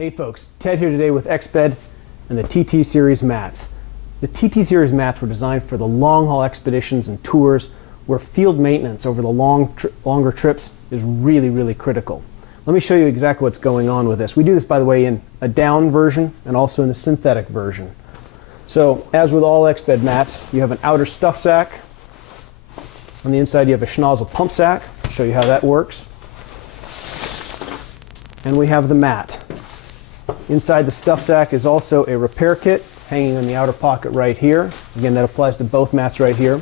Hey folks, Ted here today with Exped and the TT series mats. The TT series mats were designed for the long haul expeditions and tours where field maintenance over the longer trips is really critical. Let me show you exactly what's going on with this. We do this, by the way, in a down version and also in a synthetic version. So as with all Exped mats, you have an outer stuff sack. On the inside you have a schnozzle pump sack. I'll show you how that works. And we have the mat. Inside the stuff sack is also a repair kit hanging in the outer pocket right here. Again, that applies to both mats right here.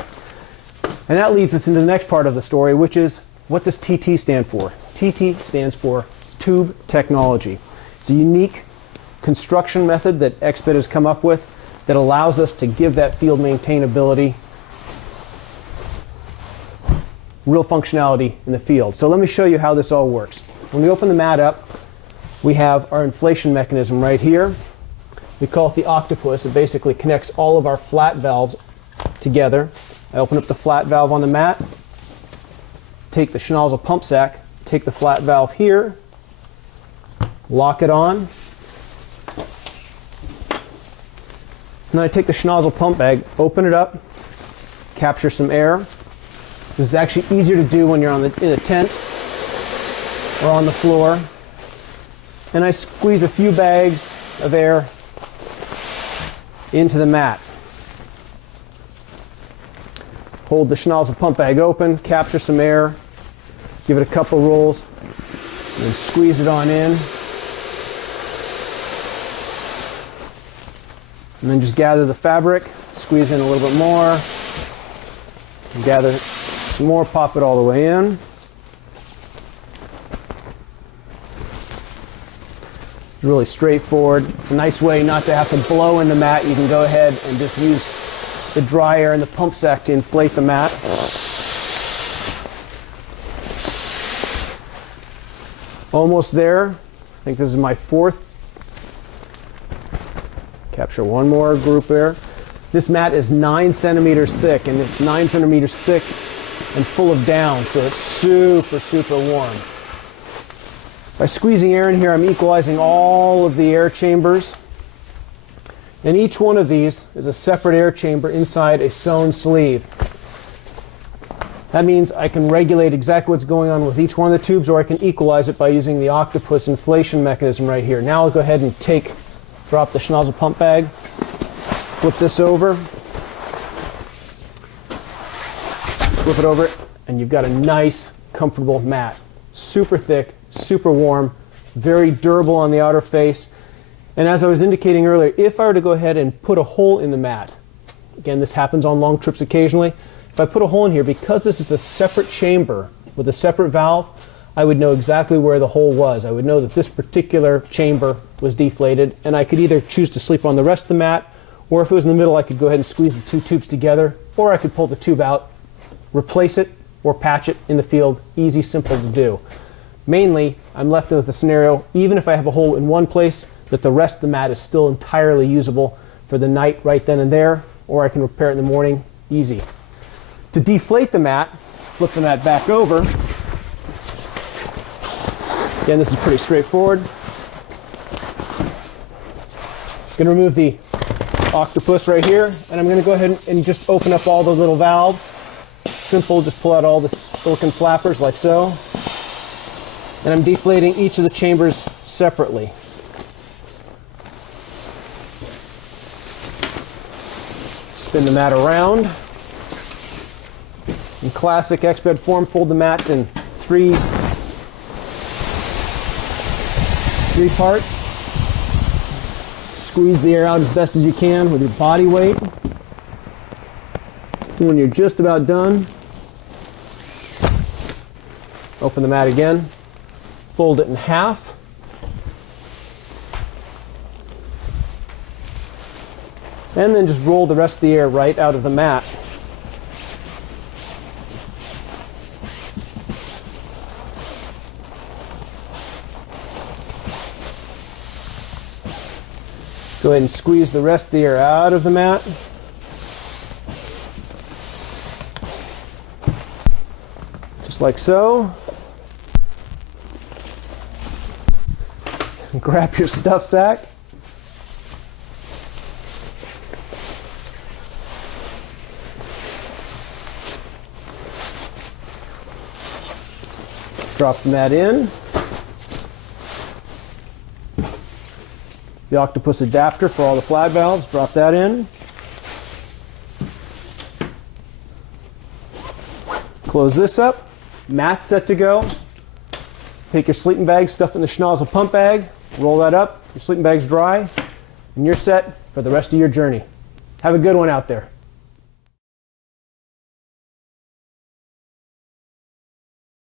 And that leads us into the next part of the story, which is, what does TT stand for? TT stands for tube technology. It's a unique construction method that Exped has come up with that allows us to give that field maintainability, real functionality in the field. So let me show you how this all works. When we open the mat up, we have our inflation mechanism right here. We call it the octopus. It basically connects all of our flat valves together. I open up the flat valve on the mat, take the schnozzle pump sack, take the flat valve here, lock it on, and then I take the schnozzle pump bag, open it up, capture some air. This is actually easier to do when you're in a tent or on the floor. And I squeeze a few bags of air into the mat. Hold the schnozzle pump bag open, capture some air, give it a couple rolls, and then squeeze it on in. And then just gather the fabric, squeeze in a little bit more, and gather some more, pop it all the way in. Really straightforward. It's a nice way not to have to blow in the mat. You can go ahead and just use the dry air in the pump sack to inflate the mat. Almost there. I think this is my fourth. Capture one more group there. This mat is 9 centimeters thick, and it's 9 centimeters thick and full of down, so it's super warm. By squeezing air in here, I'm equalizing all of the air chambers. And each one of these is a separate air chamber inside a sewn sleeve. That means I can regulate exactly what's going on with each one of the tubes, or I can equalize it by using the octopus inflation mechanism right here. Now I'll go ahead and drop the schnozzle pump bag, flip this over, flip it over, and you've got a nice, comfortable mat. Super thick, super warm, very durable on the outer face. And as I was indicating earlier, if I were to go ahead and put a hole in the mat, again, this happens on long trips occasionally, if I put a hole in here, because this is a separate chamber with a separate valve, I would know exactly where the hole was. I would know that this particular chamber was deflated, and I could either choose to sleep on the rest of the mat, or if it was in the middle, I could go ahead and squeeze the two tubes together, or I could pull the tube out, replace it, or patch it in the field. Easy, simple to do. Mainly, I'm left with a scenario, even if I have a hole in one place, that the rest of the mat is still entirely usable for the night right then and there, or I can repair it in the morning. Easy. To deflate the mat, flip the mat back over. Again, this is pretty straightforward. I'm going to remove the octopus right here, and I'm going to go ahead and just open up all the little valves. Simple, just pull out all the silicone flappers like so. And I'm deflating each of the chambers separately. Spin the mat around. In classic Exped form, fold the mats in three parts. Squeeze the air out as best as you can with your body weight. When you're just about done, open the mat again, fold it in half, and then just roll the rest of the air right out of the mat. Go ahead and squeeze the rest of the air out of the mat. Just like so. grab your stuff sack. Drop the mat in. The octopus adapter for all the flat valves, drop that in. Close this up. Mat's set to go. Take your sleeping bag, stuff it in the schnozzle pump bag, roll that up, your sleeping bag's dry, and you're set for the rest of your journey. Have a good one out there.